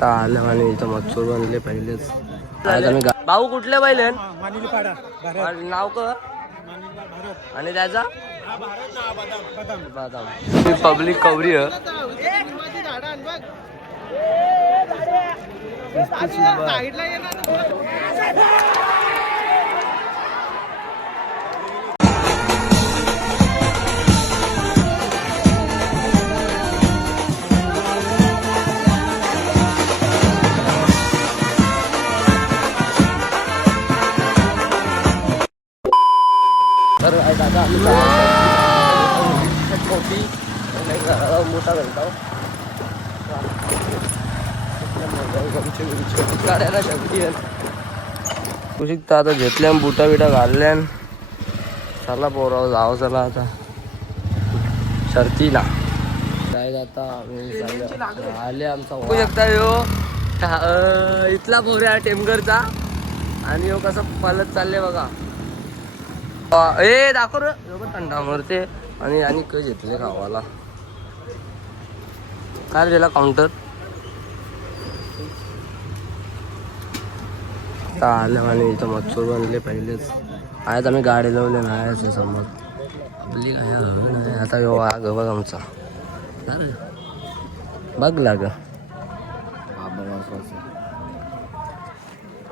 शकता आलं आणि इथं मच्छर बनले पहिलेच. आज आम्ही भाऊ कुठले बैल नाव क आणि त्याचा बदाम पब्लिक कवरी तर दादा छोटी मोठा घंटा काढायला शकते कुशिकता आता घेतल्या बुटा बिटा घालल्या चला पोराव जावं चला आता शर्तीला काय आता आले आमचा बघू शकता यो इथला पोऱ्या टेमघरचा आणि यो कसं पलत चालले बघा ए दाखव रे थंडा मरते आणि काही घेतले खावाला काय दिला काउंटर आलं आणि इथं मच्छर बनले पहिलेच आज आम्ही गाडी लावले नाही समज आपली काय आता आग बघ आमचा बघ लाग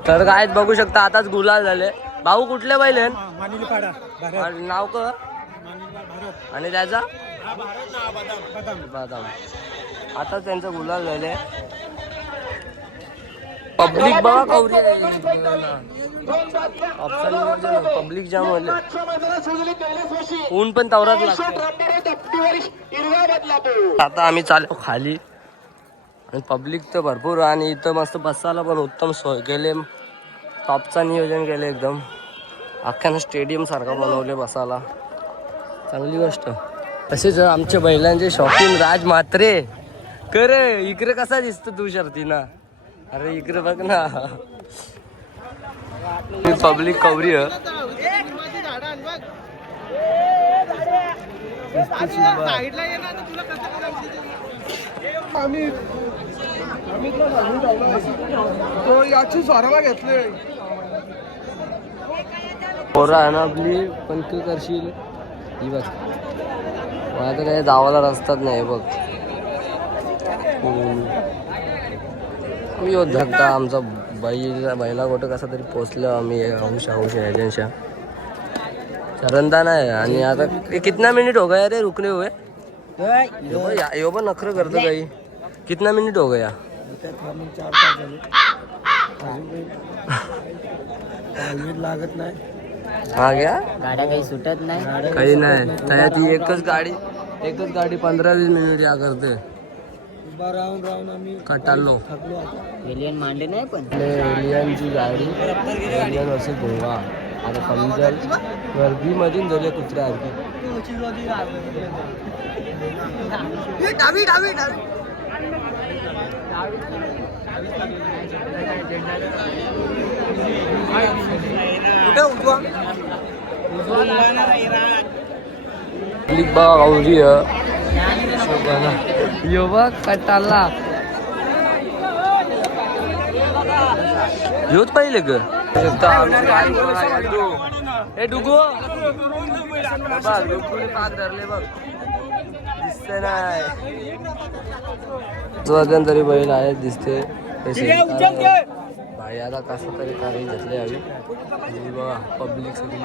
तर काय बघू शकता आताच गुलाल झाले भाऊ कुठले बैल नाव क आणि त्याचा बदाम आता त्यांचा गुलाल झाले पब्लिक बघा कवरी पब्लिक जाम होले ऊन पण तवराच लागते आता आम्ही चालू खाली आणि पब्लिक तर भरपूर आणि इथं मस्त बसायला पण उत्तम सोय केले टॉपचा नियोजन केलं एकदम अख्ख्यानं स्टेडियम सारखा बनवले बसायला चांगली गोष्ट तसेच आमच्या बैलांचे शौकीन राज म्हात्रे करे इकडे कसा दिसतो तू शर्तीना अरे इकडे बघ ना पब्लिक कवरी याची स्वराला घेतले पोरं आहे ना आपली पण तू करशील ही बघ मला तर काही जावाला रस्ताच नाही बघ मी धक्का आमचा बैला गोट कसा तरी पोचलो आम्ही हौश एजन्सिया चरंदा नाही आणि आता कितना मिनिट हो गया रे रुकने हुए यो पण नखरं करतो काही कितना मिनिट हो गया लागत नाही हा गया गाड्या काही सुटत नाही काही नाही त्यात एकच गाडी 15-20 मिनिट या करते राहून राहून आम्ही कटालो एलियन मांडे नाही पण एलियनची गाडी एलियन असे गोवा आता पंचर गर्दी मधून झाले कुत्र्यासारखी यो बघ कटाला योच पाहिले ग हे डुगो पाक धरले बघ दिसते नाही तरी बैल आहे दिसते भाई आता कसं तरी काही घेतले हवी बघा पब्लिक सगळी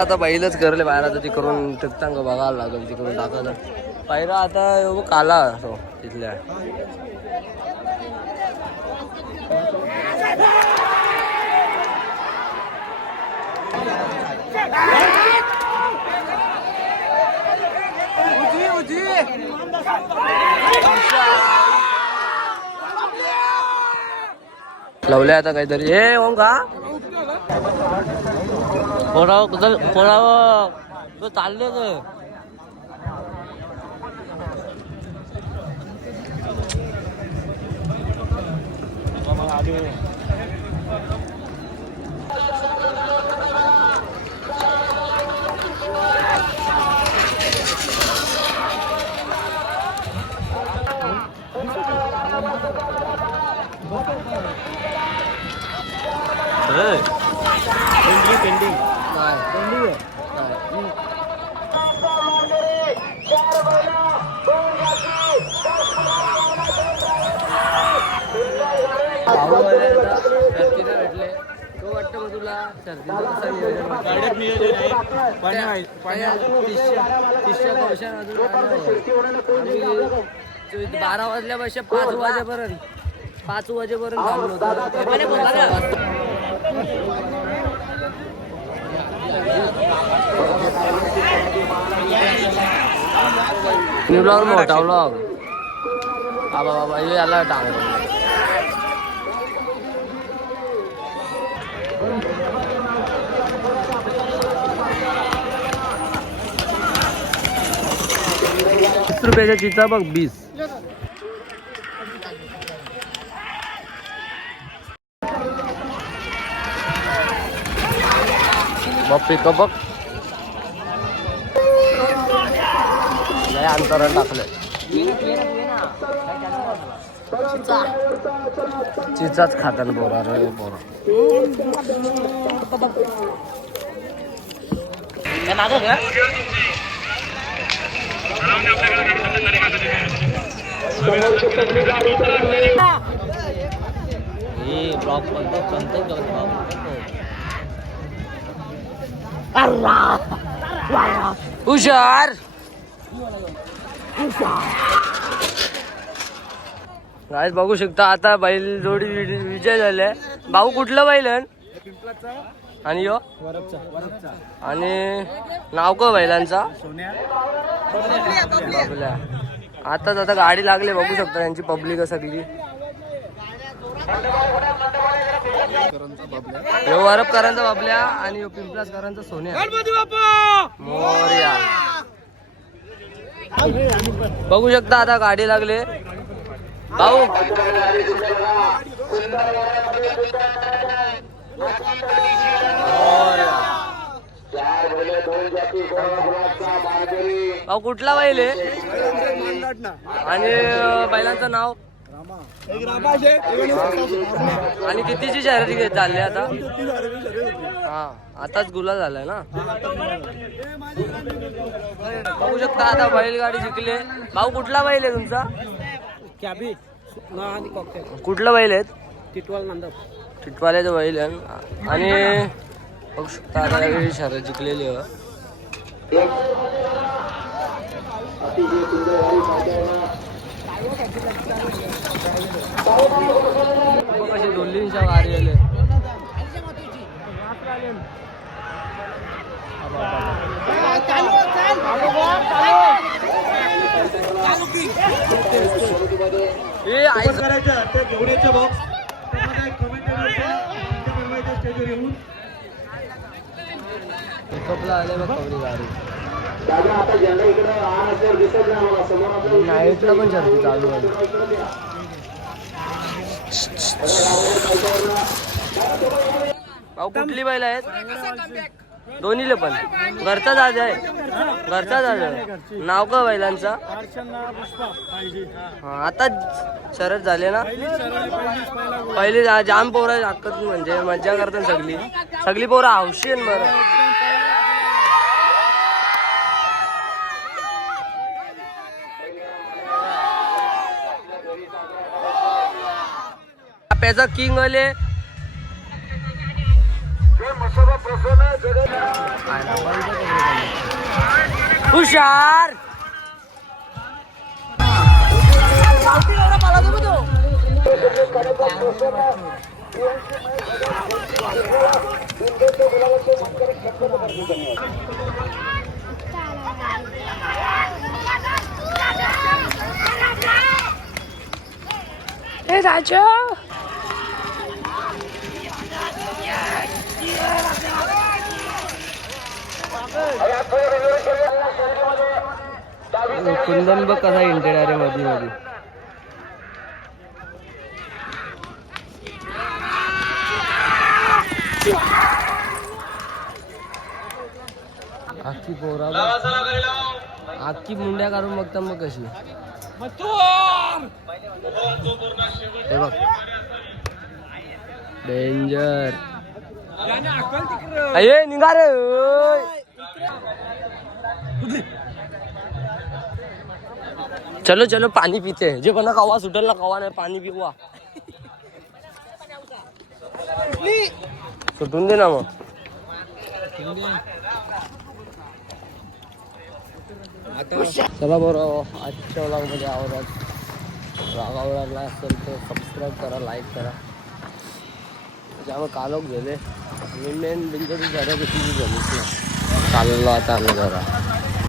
आता बैलच करले बाहेर आता तिकडून टिकतांग बघायला लागेल तिकडून टाकायला पायरा आता काला असो तिथल्या लावले आता काहीतरी हे ओम का पोराव चालले ग शर्तीला भेटले तो वाटतं मग तुला शर्तीचं कसं नियोजन तिसऱ्या कौशान अजून 12 वाजल्यापासून 5 वाजेपर्यंत थांबलो होतो. न्यू ब्लॉग मोठा ब्लॉग बाबा बाबा हे याला टांगलो. ₹20 चिचा बघ 20. बापरे का बघ लय अंतरानं टाकलंय. चिचाच खाताना बोरा रे बोरा. ब्लॉग हुशार गाईस बघू शकता आता बैल जोडी विजय झाले. भाऊ कुठलं बैल आणि यो आणि नाव का बैलांचा बाबल्या. आताच आता गाडी लागली बघू शकता त्यांची पब्लिक सगळी. यो वरपकरांचा बाबल्या आणि यो पिंपलासकरांचा सोन्या मोरया. बघू शकता आता गाडी लागले भाऊ. भाऊ कुठला बैल आहे आणि बैलांचं नाव आणि कितीची शर्यत चालली आता. हा आताच गुलाल झालाय ना. बघू शकता आता बैलगाडी जिंकले. भाऊ कुठला बैल आहे तुमचा. कुठलं बैल आहेत. टिटवाल्याचं बैल आहे आणि बघू शकता आता वेळी शर्यत जिंकलेली आहे. कशी दोन्हीच्या वारी आले. कपला आले बघ खबरी गाडी. नाईटला पण शर्ती चालू आहे. भाऊ कुठली बैल आहेत. दोन्हीले पण घरचा जाज आहे. घरचा जाज आहे. नाव का बैलांचा. हा आता शरद झाले ना. पहिली जाम पोरं हक्कत म्हणजे मज्जा करतात सगळी. सगळी पोरं हौशी आहे बरं. आपल्याचा किंग आले. हुशार हे राजा कुंदन बघ कसा इंटेड अरे मध्ये मध्ये. आखी पोरा आखी मुंड्या काढून बघता मग कशी. हे बघ डेंजर अये निघा रे ओय. चलो चलो पाणी पिते जे कोणा कवा सुटेल ना कवा नाही पाणी पिवा सुटून दे ना मग चला बरं आजच्या व्लॉगमध्ये आवडला असेल तर सबस्क्राईब करा लाईक करा त्यामुळे कालोख गेले मी मेन बिंदू घरा कशी जमीन चाललो आता आम्ही घरा